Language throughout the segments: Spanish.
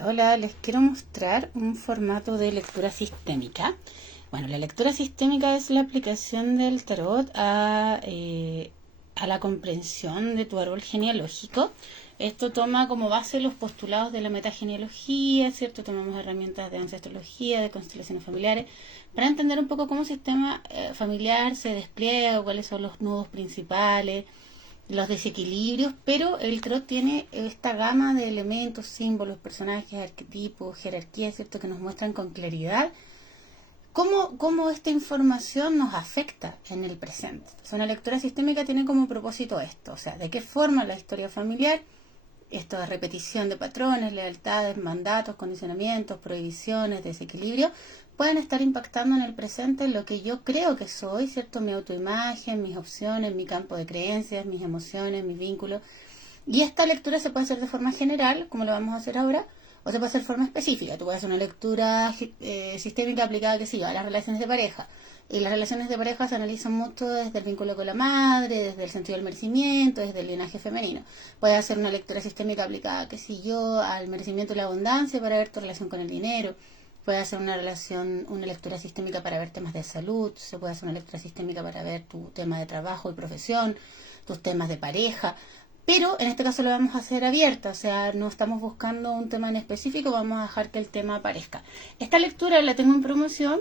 Hola, hola, les quiero mostrar un formato de lectura sistémica. Bueno, la lectura sistémica es la aplicación del tarot a la comprensión de tu árbol genealógico. Esto toma como base los postulados de la metagenealogía, ¿cierto? Tomamos herramientas de ancestrología, de constelaciones familiares, para entender un poco cómo el sistema familiar se despliega, cuáles son los nudos principales, los desequilibrios, pero el tarot tiene esta gama de elementos, símbolos, personajes, arquetipos, jerarquías, ¿cierto? Que nos muestran con claridad cómo esta información nos afecta en el presente. Entonces, una lectura sistémica tiene como propósito esto, o sea, de qué forma la historia familiar, esto de repetición de patrones, lealtades, mandatos, condicionamientos, prohibiciones, desequilibrio, pueden estar impactando en el presente en lo que yo creo que soy, ¿cierto? Mi autoimagen, mis opciones, mi campo de creencias, mis emociones, mis vínculos. Y esta lectura se puede hacer de forma general, como lo vamos a hacer ahora, o se puede hacer de forma específica. Tú puedes hacer una lectura sistémica aplicada, qué sé yo, a las relaciones de pareja. Y las relaciones de pareja se analizan mucho desde el vínculo con la madre, desde el sentido del merecimiento, desde el linaje femenino. Puedes hacer una lectura sistémica aplicada, qué sé yo, al merecimiento y la abundancia para ver tu relación con el dinero. Puedes hacer una lectura sistémica para ver temas de salud. Se puede hacer una lectura sistémica para ver tu tema de trabajo y profesión, tus temas de pareja. Pero en este caso lo vamos a hacer abierta, o sea, no estamos buscando un tema en específico, vamos a dejar que el tema aparezca. Esta lectura la tengo en promoción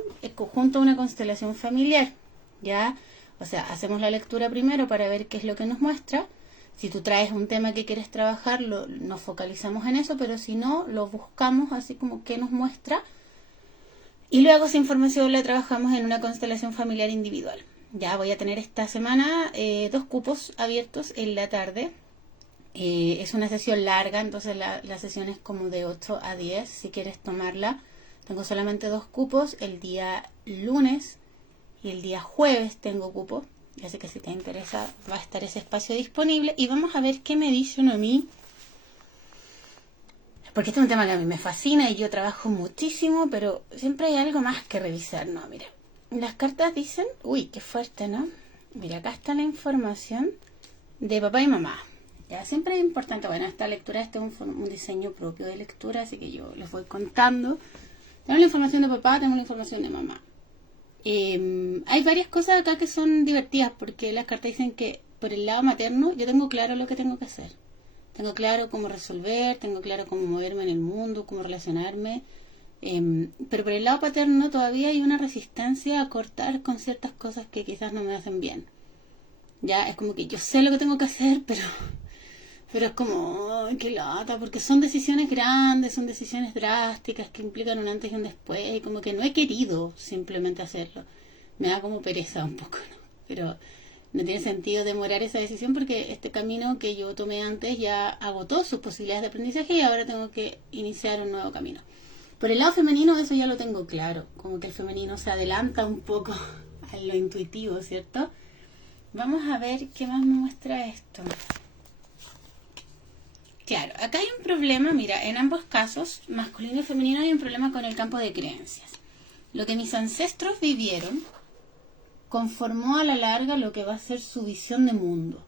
junto a una constelación familiar, ¿ya? O sea, hacemos la lectura primero para ver qué es lo que nos muestra. Si tú traes un tema que quieres trabajar, nos focalizamos en eso, pero si no, lo buscamos así como qué nos muestra. Y luego esa información la trabajamos en una constelación familiar individual. Ya voy a tener esta semana 2 cupos abiertos en la tarde. Es una sesión larga, entonces la sesión es como de 8 a 10 si quieres tomarla. Tengo solamente 2 cupos, el día lunes y el día jueves tengo cupo, así que si te interesa va a estar ese espacio disponible y vamos a ver qué me dicen a mí, porque este es un tema que a mí me fascina y yo trabajo muchísimo, pero siempre hay algo más que revisar. No, mira, las cartas dicen, uy, qué fuerte, ¿no? Mira, acá está la información de papá y mamá. Ya, siempre es importante, bueno, esta lectura este es un diseño propio de lectura, así que yo les voy contando. Tenemos la información de papá, tenemos la información de mamá. Hay varias cosas acá que son divertidas, porque las cartas dicen que por el lado materno yo tengo claro lo que tengo que hacer. Tengo claro cómo resolver, tengo claro cómo moverme en el mundo, cómo relacionarme. Pero por el lado paterno todavía hay una resistencia a cortar con ciertas cosas que quizás no me hacen bien. Ya, es como que yo sé lo que tengo que hacer, pero es como, ¡ay, qué lata! Porque son decisiones grandes, son decisiones drásticas que implican un antes y un después, y como que no he querido simplemente hacerlo. Me da como pereza un poco, ¿no? Pero no tiene sentido demorar esa decisión porque este camino que yo tomé antes ya agotó sus posibilidades de aprendizaje y ahora tengo que iniciar un nuevo camino. Por el lado femenino eso ya lo tengo claro, como que el femenino se adelanta un poco a lo intuitivo, ¿cierto? Vamos a ver qué más me muestra esto. Claro, acá hay un problema, mira, en ambos casos, masculino y femenino, hay un problema con el campo de creencias. Lo que mis ancestros vivieron conformó a la larga lo que va a ser su visión de mundo.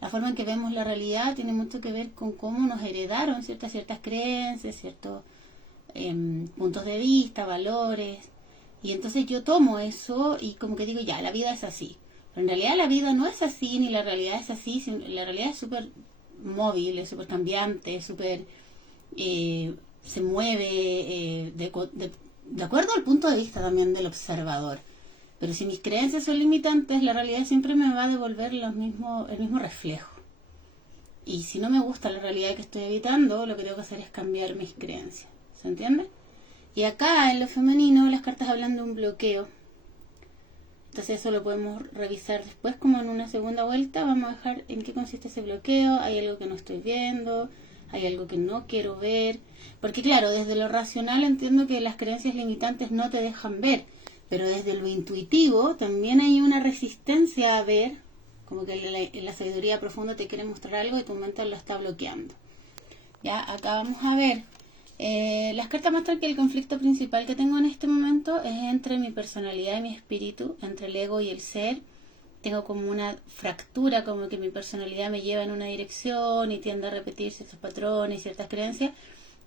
La forma en que vemos la realidad tiene mucho que ver con cómo nos heredaron ciertas creencias, ciertos puntos de vista, valores. Y entonces yo tomo eso y como que digo, ya, la vida es así. Pero en realidad la vida no es así, ni la realidad es así. La realidad es súper móvil, es súper cambiante, es súper... se mueve de acuerdo al punto de vista también del observador. Pero si mis creencias son limitantes, la realidad siempre me va a devolver el mismo reflejo. Y si no me gusta la realidad que estoy evitando, lo que tengo que hacer es cambiar mis creencias. ¿Se entiende? Y acá en lo femenino las cartas hablan de un bloqueo. Entonces eso lo podemos revisar después como en una segunda vuelta. Vamos a dejar en qué consiste ese bloqueo. Hay algo que no estoy viendo, hay algo que no quiero ver. Porque claro, desde lo racional entiendo que las creencias limitantes no te dejan ver. Pero desde lo intuitivo también hay una resistencia a ver, como que la sabiduría profunda te quiere mostrar algo y tu mente lo está bloqueando. Ya, acá vamos a ver. Las cartas muestran que el conflicto principal que tengo en este momento es entre mi personalidad y mi espíritu, entre el ego y el ser. Tengo como una fractura, como que mi personalidad me lleva en una dirección y tiende a repetir ciertos patrones y ciertas creencias.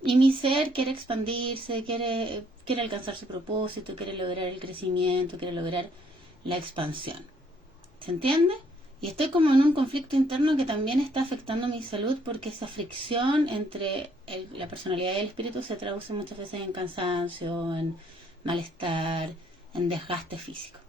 Y mi ser quiere expandirse, quiere alcanzar su propósito, quiere lograr el crecimiento, quiere lograr la expansión. ¿Se entiende? Y estoy como en un conflicto interno que también está afectando mi salud porque esa fricción entre la personalidad y el espíritu se traduce muchas veces en cansancio, en malestar, en desgaste físico.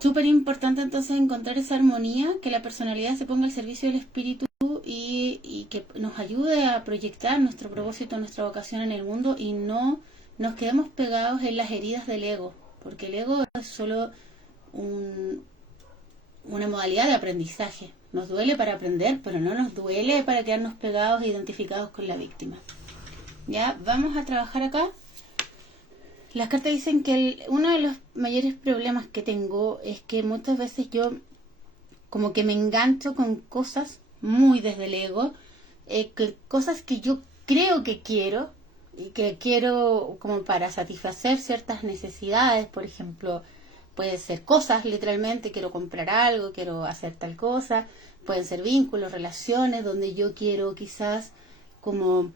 Súper importante entonces encontrar esa armonía, que la personalidad se ponga al servicio del espíritu y que nos ayude a proyectar nuestro propósito, nuestra vocación en el mundo y no nos quedemos pegados en las heridas del ego, porque el ego es solo un, una modalidad de aprendizaje. Nos duele para aprender, pero no nos duele para quedarnos pegados e identificados con la víctima. Ya, vamos a trabajar acá. Las cartas dicen que uno de los mayores problemas que tengo es que muchas veces yo como que me engancho con cosas muy desde el ego, cosas que yo creo que quiero y que quiero como para satisfacer ciertas necesidades, por ejemplo, pueden ser cosas literalmente, quiero comprar algo, quiero hacer tal cosa, pueden ser vínculos, relaciones, donde yo quiero quizás como,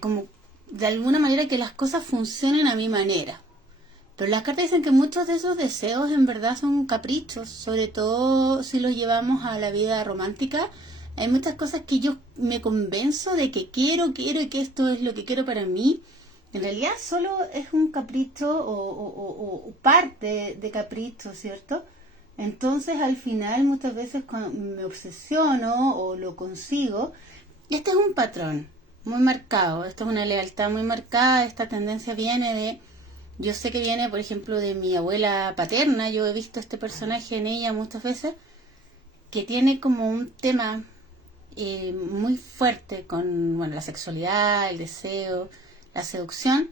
como de alguna manera que las cosas funcionen a mi manera. Pero las cartas dicen que muchos de esos deseos en verdad son caprichos, sobre todo si los llevamos a la vida romántica. Hay muchas cosas que yo me convenzo de que quiero y que esto es lo que quiero para mí. En realidad solo es un capricho o parte de capricho, ¿cierto? Entonces al final muchas veces cuando me obsesiono o lo consigo, este es un patrón muy marcado, esto es una lealtad muy marcada, esta tendencia viene de, yo sé que viene por ejemplo de mi abuela paterna, yo he visto este personaje en ella muchas veces, que tiene como un tema muy fuerte con bueno, la sexualidad, el deseo, la seducción,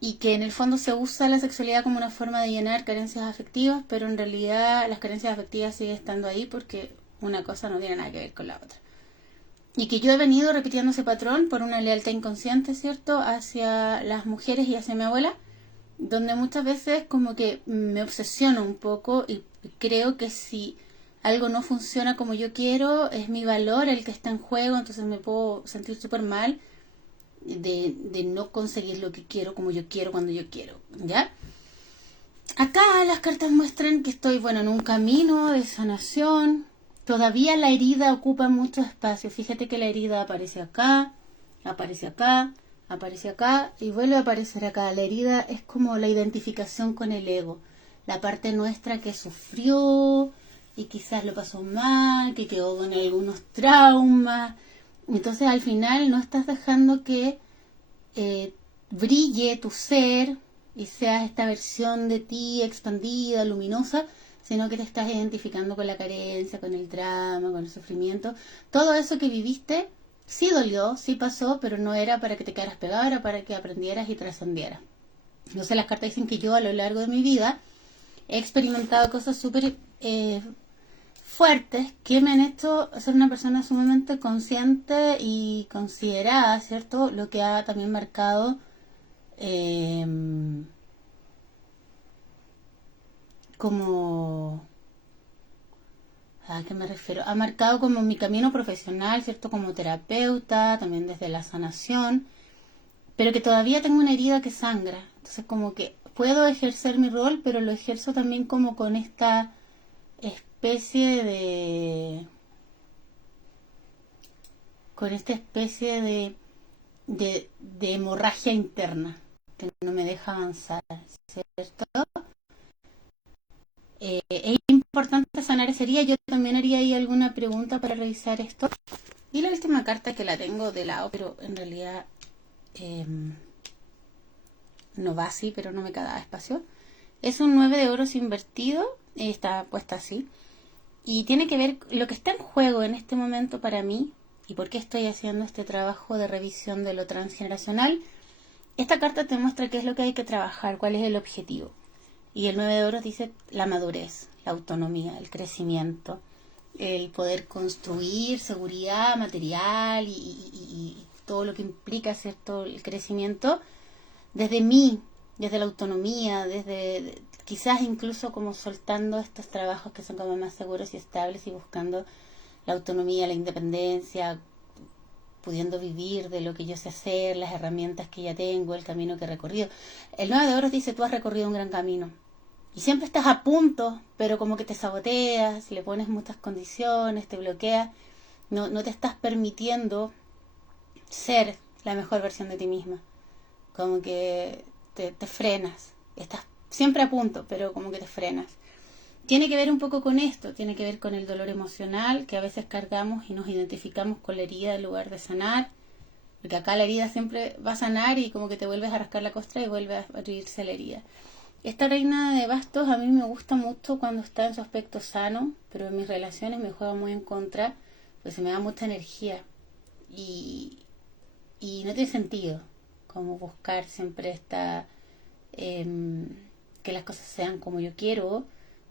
y que en el fondo se usa la sexualidad como una forma de llenar carencias afectivas, pero en realidad las carencias afectivas siguen estando ahí porque una cosa no tiene nada que ver con la otra. Y que yo he venido repitiendo ese patrón por una lealtad inconsciente, ¿cierto?, hacia las mujeres y hacia mi abuela, donde muchas veces como que me obsesiono un poco y creo que si algo no funciona como yo quiero, es mi valor el que está en juego, entonces me puedo sentir súper mal de no conseguir lo que quiero como yo quiero cuando yo quiero, ¿ya? Acá las cartas muestran que estoy, bueno, en un camino de sanación. Todavía la herida ocupa mucho espacio. Fíjate que la herida aparece acá, aparece acá, aparece acá y vuelve a aparecer acá. La herida es como la identificación con el ego. La parte nuestra que sufrió y quizás lo pasó mal, que quedó con algunos traumas. Entonces al final no estás dejando que brille tu ser y seas esta versión de ti expandida, luminosa, sino que te estás identificando con la carencia, con el drama, con el sufrimiento. Todo eso que viviste sí dolió, sí pasó, pero no era para que te quedaras pegada, era para que aprendieras y trascendieras. Entonces las cartas dicen que yo a lo largo de mi vida he experimentado cosas súper fuertes que me han hecho ser una persona sumamente consciente y considerada, ¿cierto? Lo que ha también marcado eh, como... ¿A qué me refiero? Ha marcado como mi camino profesional, ¿cierto? Como terapeuta, también desde la sanación, pero que todavía tengo una herida que sangra. Entonces como que puedo ejercer mi rol, pero lo ejerzo también como con esta especie de... con esta especie de hemorragia interna que no me deja avanzar, ¿cierto? Es importante sanar esa herida. Yo también haría ahí alguna pregunta para revisar esto. Y la última carta que la tengo de lado, pero en realidad eh, no va así, pero no me queda espacio. Es un 9 de oros invertido, está puesta así. Y tiene que ver lo que está en juego en este momento para mí y por qué estoy haciendo este trabajo de revisión de lo transgeneracional. Esta carta te muestra qué es lo que hay que trabajar, cuál es el objetivo. Y el 9 de oros dice la madurez, la autonomía, el crecimiento, el poder construir seguridad material y todo lo que implica, ¿cierto?, el crecimiento desde mí, desde la autonomía, desde quizás incluso como soltando estos trabajos que son como más seguros y estables y buscando la autonomía, la independencia, pudiendo vivir de lo que yo sé hacer, las herramientas que ya tengo, el camino que he recorrido. El 9 de oros dice, tú has recorrido un gran camino. Y siempre estás a punto, pero como que te saboteas, le pones muchas condiciones, te bloqueas, no te estás permitiendo ser la mejor versión de ti misma. Como que te frenas. Estás siempre a punto, pero como que te frenas. Tiene que ver un poco con esto, tiene que ver con el dolor emocional que a veces cargamos y nos identificamos con la herida en lugar de sanar. Porque acá la herida siempre va a sanar y como que te vuelves a rascar la costra y vuelve a abrirse la herida. Esta reina de bastos a mí me gusta mucho cuando está en su aspecto sano, pero en mis relaciones me juega muy en contra, pues se me da mucha energía y no tiene sentido como buscar siempre esta que las cosas sean como yo quiero,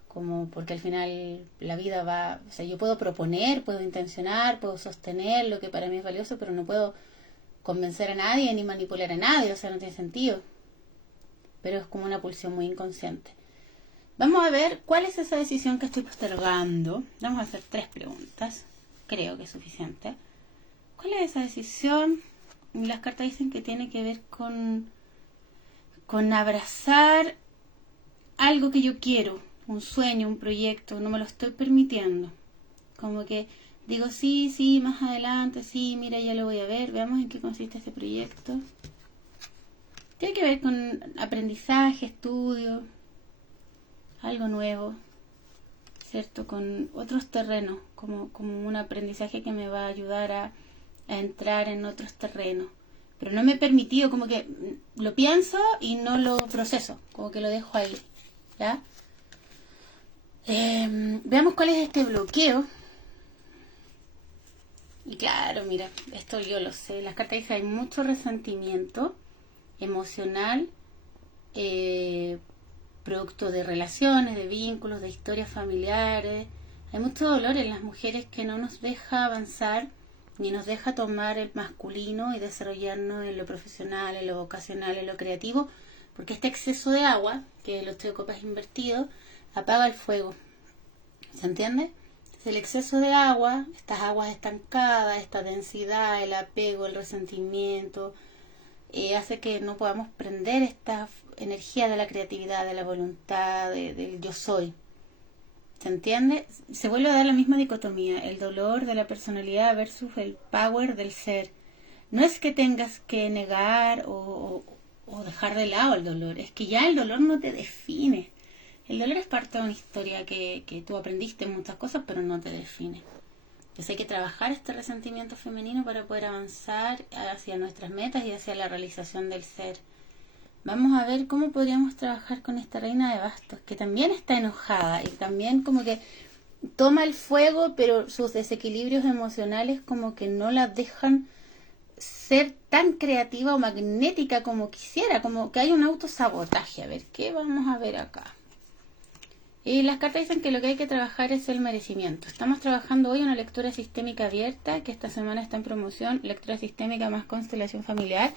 como porque al final la vida va, o sea, yo puedo proponer, puedo intencionar, puedo sostener lo que para mí es valioso, pero no puedo convencer a nadie ni manipular a nadie, o sea, no tiene sentido. Pero es como una pulsión muy inconsciente. Vamos a ver cuál es esa decisión que estoy postergando. Vamos a hacer 3 preguntas. Creo que es suficiente. ¿Cuál es esa decisión? Las cartas dicen que tiene que ver con abrazar algo que yo quiero, un sueño, un proyecto. No me lo estoy permitiendo. Como que digo, sí, más adelante, sí, mira, ya lo voy a ver. Veamos en qué consiste este proyecto. Tiene que ver con aprendizaje, estudio, algo nuevo, ¿cierto? Con otros terrenos, como un aprendizaje que me va a ayudar a entrar en otros terrenos. Pero no me he permitido, como que lo pienso y no lo proceso, como que lo dejo ahí, ¿ya? Veamos cuál es este bloqueo. Y claro, mira, esto yo lo sé, las cartas dicen hay mucho resentimiento emocional, producto de relaciones, de vínculos, de historias familiares. Hay mucho dolor en las mujeres que no nos deja avanzar, ni nos deja tomar el masculino y desarrollarnos en lo profesional, en lo vocacional, en lo creativo, porque este exceso de agua, que el 8 de copas invertido, apaga el fuego. ¿Se entiende? El exceso de agua, estas aguas estancadas, esta densidad, el apego, el resentimiento, hace que no podamos prender esta energía de la creatividad, de la voluntad, del yo soy. ¿Se entiende? Se vuelve a dar la misma dicotomía, el dolor de la personalidad versus el power del ser. No es que tengas que negar o dejar de lado el dolor, es que ya el dolor no te define. El dolor es parte de una historia que tú aprendiste muchas cosas, pero no te define. Entonces hay que trabajar este resentimiento femenino para poder avanzar hacia nuestras metas y hacia la realización del ser. Vamos a ver cómo podríamos trabajar con esta reina de bastos, que también está enojada y también como que toma el fuego, pero sus desequilibrios emocionales como que no la dejan ser tan creativa o magnética como quisiera, como que hay un autosabotaje. A ver, ¿qué vamos a ver acá? Y las cartas dicen que lo que hay que trabajar es el merecimiento. Estamos trabajando hoy una lectura sistémica abierta, que esta semana está en promoción, lectura sistémica más constelación familiar.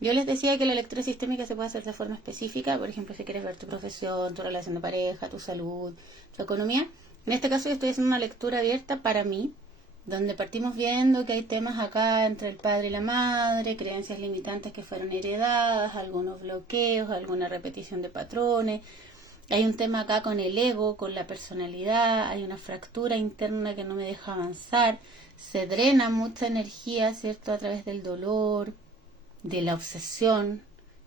Yo les decía que la lectura sistémica se puede hacer de forma específica, por ejemplo, si quieres ver tu profesión, tu relación de pareja, tu salud, tu economía. En este caso yo estoy haciendo una lectura abierta para mí, donde partimos viendo que hay temas acá entre el padre y la madre, creencias limitantes que fueron heredadas, algunos bloqueos, alguna repetición de patrones. Hay un tema acá con el ego, con la personalidad, hay una fractura interna que no me deja avanzar, se drena mucha energía, ¿cierto?, a través del dolor, de la obsesión,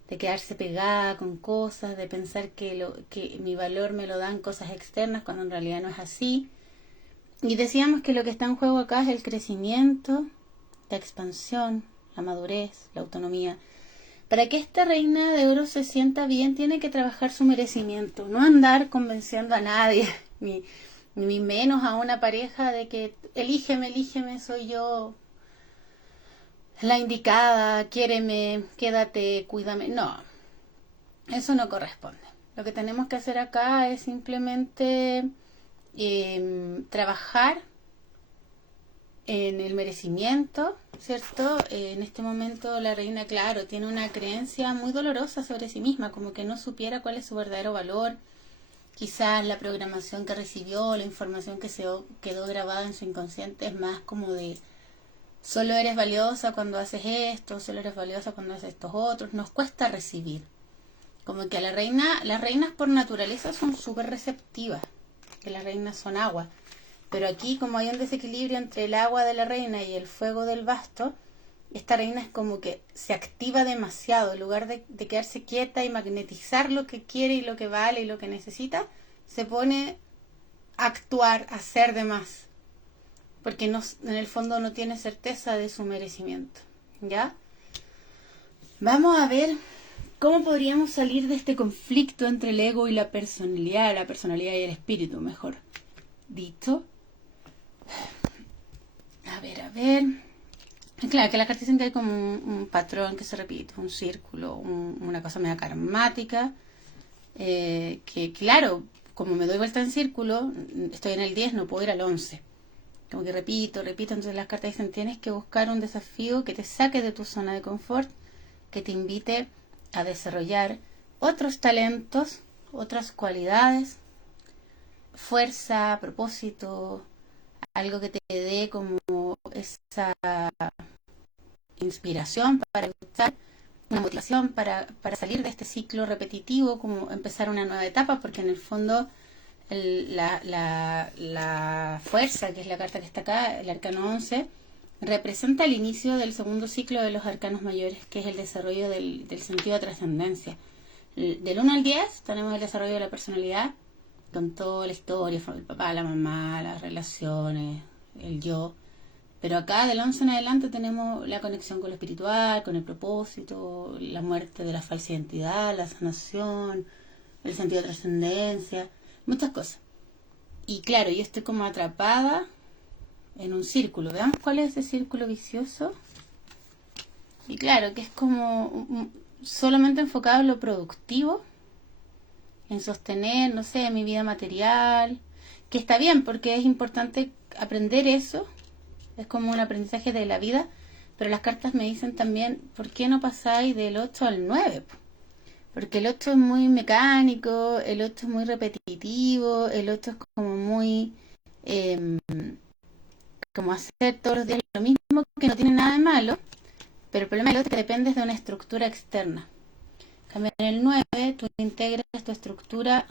de quedarse pegada con cosas, de pensar que mi valor me lo dan cosas externas cuando en realidad no es así. Y decíamos que lo que está en juego acá es el crecimiento, la expansión, la madurez, la autonomía. Para que esta reina de oro se sienta bien, tiene que trabajar su merecimiento, no andar convenciendo a nadie, ni menos a una pareja de que elígeme, soy yo la indicada, quiéreme, quédate, cuídame. No, eso no corresponde. Lo que tenemos que hacer acá es simplemente trabajar en el merecimiento, ¿cierto? En este momento la reina, claro, tiene una creencia muy dolorosa sobre sí misma, como que no supiera cuál es su verdadero valor. Quizás la programación que recibió, la información que se quedó grabada en su inconsciente es más como de Solo eres valiosa cuando haces esto, solo eres valiosa cuando haces estos otros. Nos cuesta recibir. Como que a las reinas por naturaleza son súper receptivas, que las reinas son agua. Pero aquí, como hay un desequilibrio entre el agua de la reina y el fuego del basto, esta reina es como que se activa demasiado. En lugar de quedarse quieta y magnetizar lo que quiere y lo que vale y lo que necesita, se pone a actuar, a hacer de más. Porque no, en el fondo no tiene certeza de su merecimiento. ¿Ya? Vamos a ver cómo podríamos salir de este conflicto entre el ego y la personalidad y el espíritu, mejor dicho. A ver. Claro, que las cartas dicen que hay como un patrón que se repite, un círculo, una cosa media karmática, que claro, como me doy vuelta en círculo, estoy en el 10, no puedo ir al 11. Como que repito, entonces las cartas dicen tienes que buscar un desafío que te saque de tu zona de confort, que te invite a desarrollar otros talentos, otras cualidades, fuerza, propósito, algo que te dé como esa inspiración para luchar, una motivación para salir de este ciclo repetitivo, como empezar una nueva etapa, porque en el fondo la fuerza, que es la carta que está acá, el arcano 11, representa el inicio del segundo ciclo de los arcanos mayores, que es el desarrollo del sentido de trascendencia. Del 1 al 10 tenemos el desarrollo de la personalidad, con toda la historia, el papá, la mamá, las relaciones, el yo. Pero acá del 11 en adelante tenemos la conexión con lo espiritual, con el propósito, la muerte de la falsa identidad, la sanación, el sentido de trascendencia, muchas cosas. Y claro, yo estoy como atrapada en un círculo. Veamos cuál es ese círculo vicioso. Y claro, que es como solamente enfocado en lo productivo, en sostener, no sé, mi vida material, que está bien porque es importante aprender eso, es como un aprendizaje de la vida, pero las cartas me dicen también, ¿por qué no pasáis del 8 al 9? Porque el 8 es muy mecánico, el 8 es muy repetitivo, el 8 es como muy eh, como hacer todos los días lo mismo, que no tiene nada de malo, pero el problema del 8 es que dependes de una estructura externa. También en el 9 tú integras tu estructura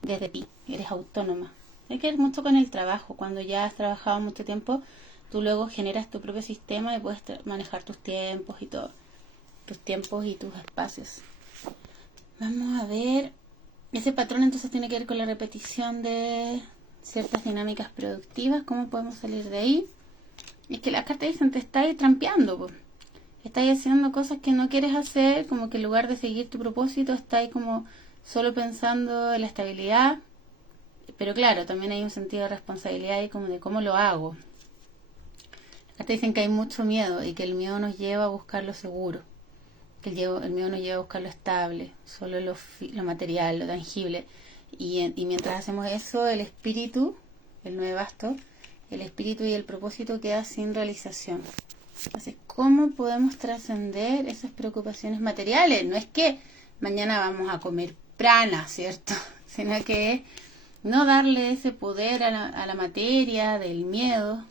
desde ti, eres autónoma. Hay que ver mucho con el trabajo. Cuando ya has trabajado mucho tiempo, tú luego generas tu propio sistema y puedes manejar tus tiempos y todo. Tus tiempos y tus espacios. Vamos a ver. Ese patrón entonces tiene que ver con la repetición de ciertas dinámicas productivas. ¿Cómo podemos salir de ahí? Es que las cartas dicen te estáis trampeando, pues. Estáis haciendo cosas que no quieres hacer, como que en lugar de seguir tu propósito, estáis como solo pensando en la estabilidad. Pero claro, también hay un sentido de responsabilidad y como de cómo lo hago. Acá te dicen que hay mucho miedo y que el miedo nos lleva a buscar lo seguro. Que el miedo nos lleva a buscar lo estable, solo lo material, lo tangible. Y mientras hacemos eso, el espíritu, el 9 basto, el espíritu y el propósito queda sin realización. Entonces, ¿cómo podemos trascender esas preocupaciones materiales? No es que mañana vamos a comer prana, ¿cierto? Sino que es no darle ese poder a la materia del miedo.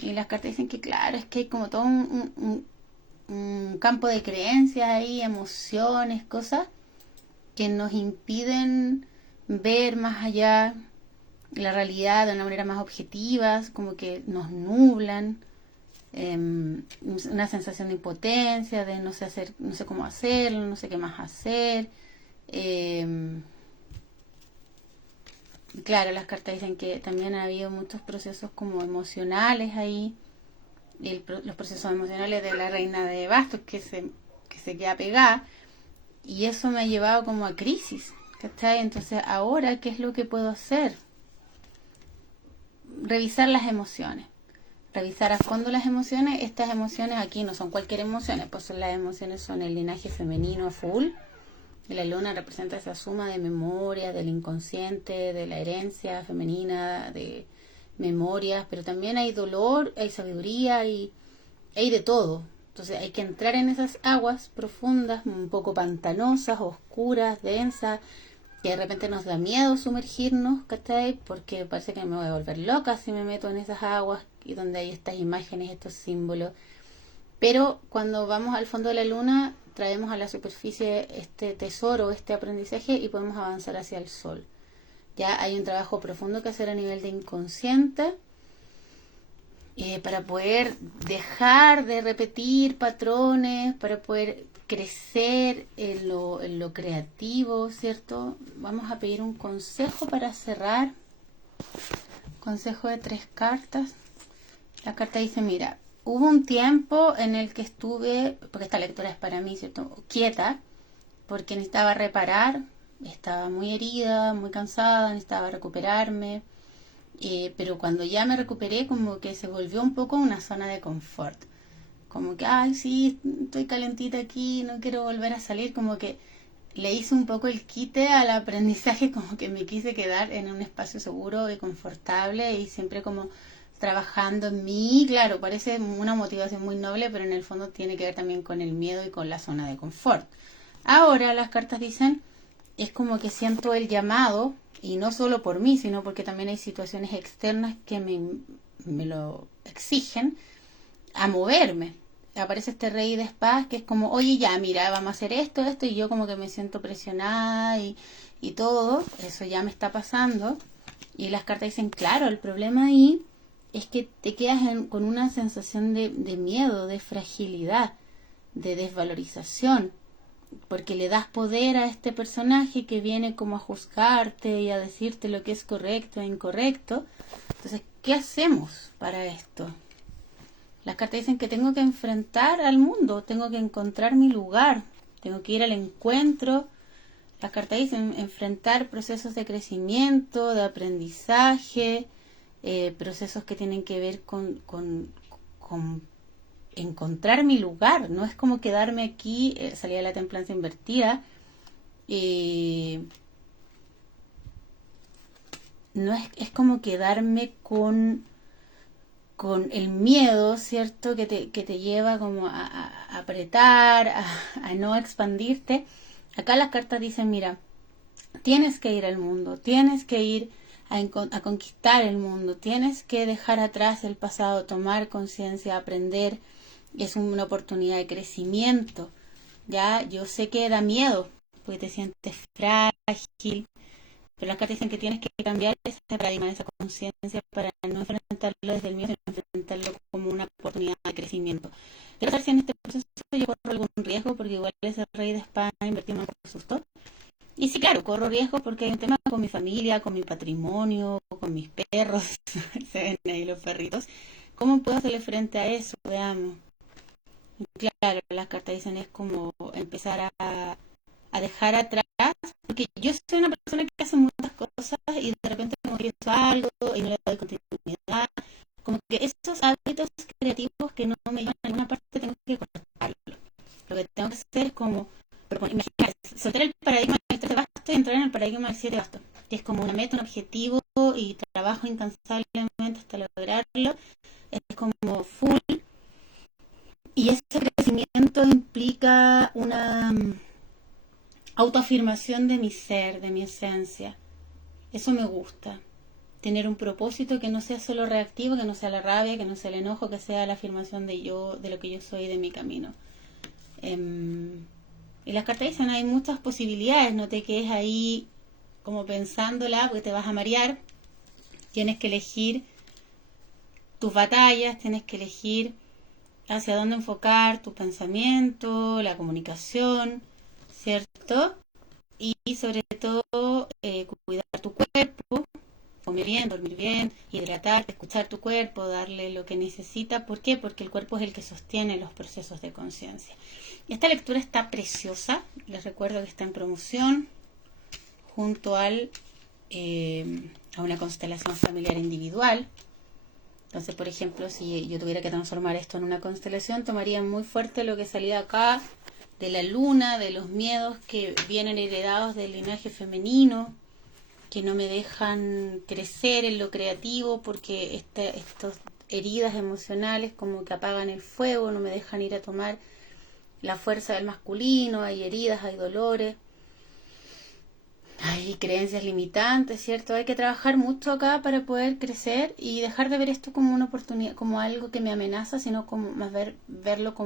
Y las cartas dicen que claro, es que hay como todo un campo de creencias ahí, emociones, cosas que nos impiden ver más allá la realidad de una manera más objetiva, como que nos nublan, una sensación de impotencia, de no sé hacer, no sé cómo hacerlo, no sé qué más hacer. Claro, las cartas dicen que también ha habido muchos procesos como emocionales ahí, los procesos emocionales de la reina de bastos que se queda pegada, y eso me ha llevado como a crisis, ¿cachai? Entonces ahora, ¿qué es lo que puedo hacer? Revisar las emociones, revisar a fondo las emociones. Estas emociones aquí no son cualquier emociones, pues las emociones son el linaje femenino a full. La luna representa esa suma de memoria, del inconsciente, de la herencia femenina, de memorias, pero también hay dolor, hay sabiduría, hay de todo. Entonces hay que entrar en esas aguas profundas, un poco pantanosas, oscuras, densas, que de repente nos da miedo sumergirnos, ¿cachai? Porque parece que me voy a volver loca si me meto en esas aguas y donde hay estas imágenes, estos símbolos. Pero cuando vamos al fondo de la luna, traemos a la superficie este tesoro, este aprendizaje y podemos avanzar hacia el sol. Ya hay un trabajo profundo que hacer a nivel de inconsciente para poder dejar de repetir patrones, para poder crecer en lo creativo, ¿cierto? Vamos a pedir un consejo para cerrar. Consejo de 3 cartas. La carta dice, mira, hubo un tiempo en el que estuve, porque esta lectura es para mí, ¿cierto? Quieta, porque necesitaba reparar, estaba muy herida, muy cansada, necesitaba recuperarme, pero cuando ya me recuperé como que se volvió un poco una zona de confort, como que, ay, sí, estoy calentita aquí, no quiero volver a salir, como que le hice un poco el quite al aprendizaje, como que me quise quedar en un espacio seguro y confortable y siempre como trabajando en mí. Claro, parece una motivación muy noble, pero en el fondo tiene que ver también con el miedo y con la zona de confort. Ahora las cartas dicen, es como que siento el llamado, y no solo por mí, sino porque también hay situaciones externas que me lo exigen, a moverme. Aparece este rey de espadas que es como, oye, ya, mira, vamos a hacer esto, y yo como que me siento presionada y todo, eso ya me está pasando. Y las cartas dicen, claro, el problema ahí es que te quedas con una sensación de miedo, de fragilidad, de desvalorización, porque le das poder a este personaje que viene como a juzgarte y a decirte lo que es correcto e incorrecto. Entonces, ¿qué hacemos para esto? Las cartas dicen que tengo que enfrentar al mundo, tengo que encontrar mi lugar, tengo que ir al encuentro. Las cartas dicen enfrentar procesos de crecimiento, de aprendizaje, procesos que tienen que ver con encontrar mi lugar. No es como quedarme aquí, salía la templanza invertida, no es como quedarme con el miedo, ¿cierto? Que te lleva como a apretar, a no expandirte. Acá las cartas dicen, mira, tienes que ir al mundo, tienes que ir a conquistar el mundo, tienes que dejar atrás el pasado, tomar conciencia, aprender. Es una oportunidad de crecimiento. Ya, yo sé que da miedo, porque te sientes frágil, pero las cartas dicen que tienes que cambiar ese paradigma, esa conciencia para no enfrentarlo desde el miedo, sino enfrentarlo como una oportunidad de crecimiento. Quiero saber si en este proceso yo corro algún riesgo, porque igual ese rey de espada invertió me asustó. Y sí, claro, corro riesgo porque hay un tema con mi familia, con mi patrimonio, con mis perros, se ven ahí los perritos. ¿Cómo puedo hacerle frente a eso? Veamos. Claro, las cartas dicen es como empezar a dejar atrás, porque yo soy una persona que hace muchas cosas y de repente como que empiezo algo y no le doy continuidad, como que esos hábitos creativos que no me llevan a ninguna parte tengo que cortarlo. Lo que tengo que hacer es como imaginar, soltar el paradigma del 3 de bastos y entrar en el paradigma del 7 de bastos, que es como una meta, un objetivo y trabajo incansablemente hasta lograrlo, es como full. Y ese crecimiento implica una autoafirmación de mi ser, de mi esencia. Eso me gusta. Tener un propósito que no sea solo reactivo, que no sea la rabia, que no sea el enojo, que sea la afirmación de yo, de lo que yo soy, de mi camino. Y las cartas dicen, hay muchas posibilidades, no te quedes ahí como pensándola, porque te vas a marear. Tienes que elegir tus batallas, tienes que elegir hacia dónde enfocar tu pensamiento, la comunicación, ¿cierto? Y sobre todo cuidar tu cuerpo, comer bien, dormir bien, hidratarte, escuchar tu cuerpo, darle lo que necesita. ¿Por qué? Porque el cuerpo es el que sostiene los procesos de conciencia. Esta lectura está preciosa, les recuerdo que está en promoción junto a una constelación familiar individual. Entonces, por ejemplo, si yo tuviera que transformar esto en una constelación, tomaría muy fuerte lo que salía acá de la luna, de los miedos que vienen heredados del linaje femenino, que no me dejan crecer en lo creativo porque estas heridas emocionales como que apagan el fuego, no me dejan ir a tomar la fuerza del masculino, hay heridas, hay dolores. Hay creencias limitantes, ¿cierto? Hay que trabajar mucho acá para poder crecer y dejar de ver esto como una oportunidad, como algo que me amenaza, sino como más verlo como